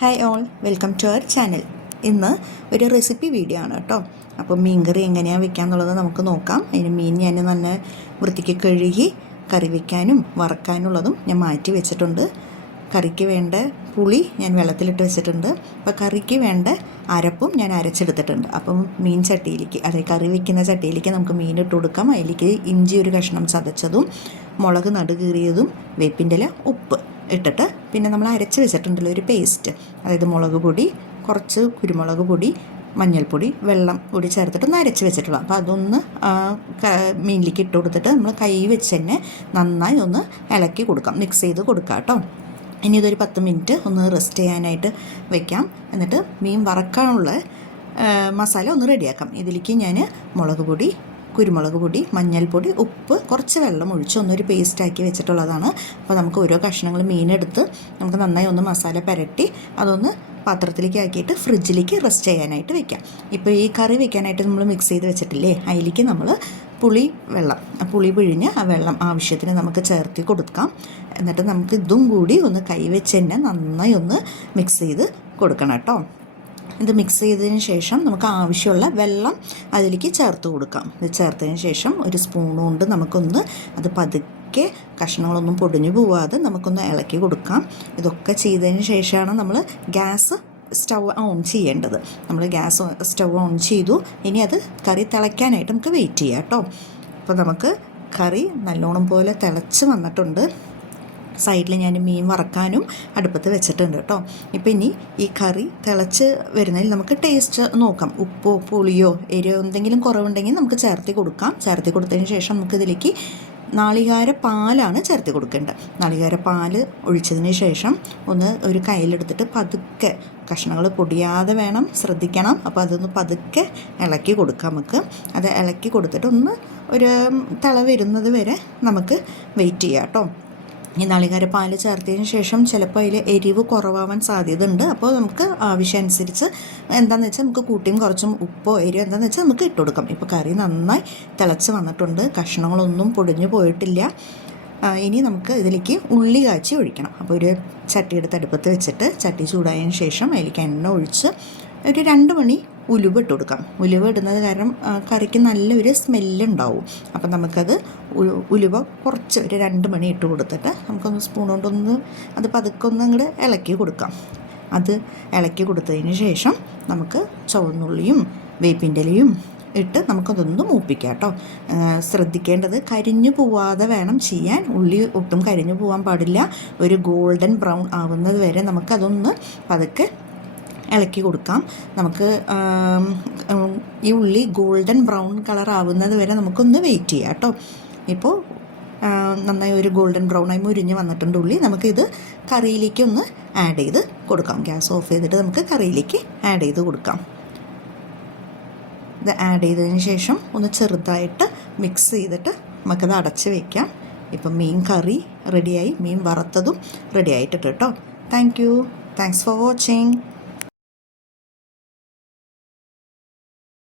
Hi all, welcome to our channel. ഇന്ന് ഒരു recipe video ആണ് കേട്ടോ. അപ്പോൾ മീൻകറി എങ്ങനെയാണ് വെക്കാമെന്നുള്ളത് നമുക്ക് നോക്കാം. അതിന് മീൻ ഞാൻ നല്ല വൃത്തിക്ക് കഴുകി കറി വയ്ക്കാനും വറക്കാനുള്ളതും ഞാൻ മാറ്റി വെച്ചിട്ടുണ്ട്. കറിക്ക് വേണ്ട പുളി ഞാൻ വെള്ളത്തിലിട്ട് വെച്ചിട്ടുണ്ട്. അപ്പോൾ കറിക്ക് വേണ്ട അരപ്പും ഞാൻ അരച്ചെടുത്തിട്ടുണ്ട്. അപ്പം മീൻ ചട്ടിയിലേക്ക്, അതായത് കറി വയ്ക്കുന്ന ചട്ടിയിലേക്ക് നമുക്ക് മീൻ ഇട്ട് കൊടുക്കാം. അതിലേക്ക് ഇഞ്ചി ഒരു കഷ്ണം ചതച്ചതും മുളക് നടുകീറിയതും വേപ്പിൻ്റെ ഇല, ഉപ്പ് ഇട്ടിട്ട് പിന്നെ നമ്മൾ അരച്ച് വെച്ചിട്ടുണ്ടല്ലോ ഒരു പേസ്റ്റ്, അതായത് മുളക് പൊടി, കുറച്ച് കുരുമുളക് പൊടി, മഞ്ഞൾപ്പൊടി, വെള്ളം കൂടി ചേർത്തിട്ട് ഒന്ന് അരച്ച് വെച്ചിട്ടുള്ള. അപ്പോൾ അതൊന്ന് മീനിലേക്ക് ഇട്ട് കൊടുത്തിട്ട് നമ്മൾ കൈ വെച്ച് തന്നെ നന്നായി ഒന്ന് ഇളക്കി കൊടുക്കാം, മിക്സ് ചെയ്ത് കൊടുക്കാം കേട്ടോ. ഇനി ഇതൊരു 10 മിനിറ്റ് ഒന്ന് റെസ്റ്റ് ചെയ്യാനായിട്ട് വെക്കാം. എന്നിട്ട് മീൻ വറക്കാനുള്ള മസാല ഒന്ന് റെഡിയാക്കാം. ഇതിലേക്ക് ഞാൻ മുളക് പൊടി, കുരുമുളക് പൊടി, മഞ്ഞൾപ്പൊടി, ഉപ്പ്, കുറച്ച് വെള്ളം ഒഴിച്ച് ഒന്നൊരു പേസ്റ്റാക്കി വെച്ചിട്ടുള്ളതാണ്. അപ്പോൾ നമുക്ക് ഓരോ കഷ്ണങ്ങൾ മീനെടുത്ത് നമുക്ക് നന്നായി ഒന്ന് മസാല പുരട്ടി അതൊന്ന് പാത്രത്തിലേക്ക് ആക്കിയിട്ട് ഫ്രിഡ്ജിലേക്ക് റെസ്റ്റ് ചെയ്യാനായിട്ട് വെക്കാം. ഇപ്പോൾ ഈ കറി വെക്കാനായിട്ട് നമ്മൾ മിക്സ് ചെയ്ത് വെച്ചിട്ടില്ലേ, അതിലേക്ക് നമ്മൾ പുളി പിഴിഞ്ഞ് ആ വെള്ളം ആവശ്യത്തിന് നമുക്ക് ചേർത്ത് കൊടുക്കാം. എന്നിട്ട് നമുക്ക് ഇതും കൂടി ഒന്ന് കൈവച്ച് തന്നെ നന്നായി ഒന്ന് മിക്സ് ചെയ്ത് കൊടുക്കണം കേട്ടോ. ഇത് മിക്സ് ചെയ്തതിന് ശേഷം നമുക്ക് ആവശ്യമുള്ള വെള്ളം അതിലേക്ക് ചേർത്ത് കൊടുക്കാം. ഇത് ചേർത്തതിന് ശേഷം ഒരു സ്പൂൺ കൊണ്ട് നമുക്കൊന്ന് അത് പതുക്കെ കഷ്ണങ്ങളൊന്നും പൊടിഞ്ഞു പോവാതെ നമുക്കൊന്ന് ഇളക്കി കൊടുക്കാം. ഇതൊക്കെ ചെയ്തതിന് ശേഷമാണ് നമ്മൾ സ്റ്റൗ ഓൺ ചെയ്യേണ്ടത്. നമ്മൾ സ്റ്റൗ ഓൺ ചെയ്തു. ഇനി അത് കറി തിളയ്ക്കാനായിട്ട് നമുക്ക് വെയിറ്റ് ചെയ്യാം കേട്ടോ. അപ്പോൾ നമുക്ക് കറി നല്ലോണം പോലെ തിളച്ച് വന്നിട്ടുണ്ട്. സൈഡിൽ ഞാൻ മീൻ വറക്കാനും അടുപ്പത്ത് വെച്ചിട്ടുണ്ട് കേട്ടോ. ഇപ്പോൾ ഇനി ഈ കറി തിളച്ച് വരുന്നതിൽ നമുക്ക് ടേസ്റ്റ് നോക്കാം. ഉപ്പോ പുളിയോ എരിയോ എന്തെങ്കിലും കുറവുണ്ടെങ്കിൽ നമുക്ക് ചേർത്തി കൊടുക്കാം. ചേർത്തി കൊടുത്തതിന് ശേഷം നമുക്കിതിലേക്ക് നാളികേര പാലാണ് ചേർത്ത് കൊടുക്കേണ്ടത്. നാളികേര പാല് ഒഴിച്ചതിന് ശേഷം ഒരു കയ്യിലെടുത്തിട്ട് പതുക്കെ, കഷ്ണങ്ങൾ പൊടിയാതെ വേണം, ശ്രദ്ധിക്കണം. അപ്പോൾ അതൊന്ന് പതുക്കെ ഇളക്കി കൊടുക്കാം നമുക്ക്. അത് ഇളക്കി കൊടുത്തിട്ട് ഒരു തിള വരുന്നത് വരെ നമുക്ക് വെയിറ്റ് ചെയ്യാം കേട്ടോ. ഈ നാളികേര പാല് ചേർത്തതിന് ശേഷം ചിലപ്പോൾ അതിൽ എരിവ് കുറവാവാൻ സാധ്യതയുണ്ട്. അപ്പോൾ നമുക്ക് ആവശ്യമനുസരിച്ച് എന്താണെന്ന് വെച്ചാൽ നമുക്ക് കൂട്ടിയും കുറച്ചും ഉപ്പോ എരിവോ എന്താണെന്ന് വെച്ചാൽ നമുക്ക് ഇട്ട് കൊടുക്കാം. ഇപ്പോൾ കറി നന്നായി തിളച്ച് വന്നിട്ടുണ്ട്, കഷ്ണങ്ങളൊന്നും പൊടിഞ്ഞു പോയിട്ടില്ല. ഇനി നമുക്ക് ഇതിലേക്ക് ഉള്ളി കാച്ചി ഒഴിക്കണം. അപ്പോൾ ഒരു ചട്ടിയെടുത്ത് അടുപ്പത്ത് വെച്ചിട്ട് ചട്ടി ചൂടായതിന് ശേഷം അതിലേക്ക് എണ്ണ ഒഴിച്ച് ഒരു 2 മണി ഉലുവ ഇട്ട് കൊടുക്കാം. ഉലുവ ഇടുന്നത് കാരണം കറിക്ക് നല്ലൊരു സ്മെല്ലുണ്ടാവും. അപ്പം നമുക്കത് ഉലുവ കുറച്ച് ഒരു 2 മണി ഇട്ട് കൊടുത്തിട്ട് നമുക്കൊന്ന് സ്പൂൺ കൊണ്ടൊന്ന് അത് പതുക്കെ അങ്ങോട്ട് ഇളക്കി കൊടുക്കാം. അത് ഇളക്കി കൊടുത്തതിന് ശേഷം നമുക്ക് ചുവന്നുള്ളിയും വേപ്പിൻ്റെ ഇലയും ഇട്ട് നമുക്കതൊന്ന് മൂപ്പിക്കാം കേട്ടോ. ശ്രദ്ധിക്കേണ്ടത് കരിഞ്ഞു പോവാതെ വേണം ചെയ്യാൻ. ഉള്ളി ഒട്ടും കരിഞ്ഞു പോകാൻ പാടില്ല. ഒരു ഗോൾഡൻ ബ്രൗൺ ആവുന്നത് വരെ നമുക്കതൊന്ന് പതുക്കെ ഇളക്കി കൊടുക്കാം. നമുക്ക് ഈ ഉള്ളി ഗോൾഡൻ ബ്രൗൺ കളർ ആവുന്നത് വരെ നമുക്കൊന്ന് വെയിറ്റ് ചെയ്യാം കേട്ടോ. ഇപ്പോൾ നന്നായി ഒരു ഗോൾഡൻ ബ്രൗണായി മുരിഞ്ഞ് വന്നിട്ടുണ്ട് ഉള്ളി. നമുക്കിത് കറിയിലേക്ക് ഒന്ന് ആഡ് ചെയ്ത് കൊടുക്കാം. ഗ്യാസ് ഓഫ് ചെയ്തിട്ട് നമുക്ക് കറിയിലേക്ക് ആഡ് ചെയ്ത് കൊടുക്കാം. ഇത് ആഡ് ചെയ്തതിന് ശേഷം ഒന്ന് ചെറുതായിട്ട് മിക്സ് ചെയ്തിട്ട് നമുക്കത് അടച്ച് വയ്ക്കാം. ഇപ്പം മീൻ കറി റെഡിയായി, മീൻ വറുത്തതും റെഡി ആയിട്ടുണ്ട് കേട്ടോ. Thanks for watching.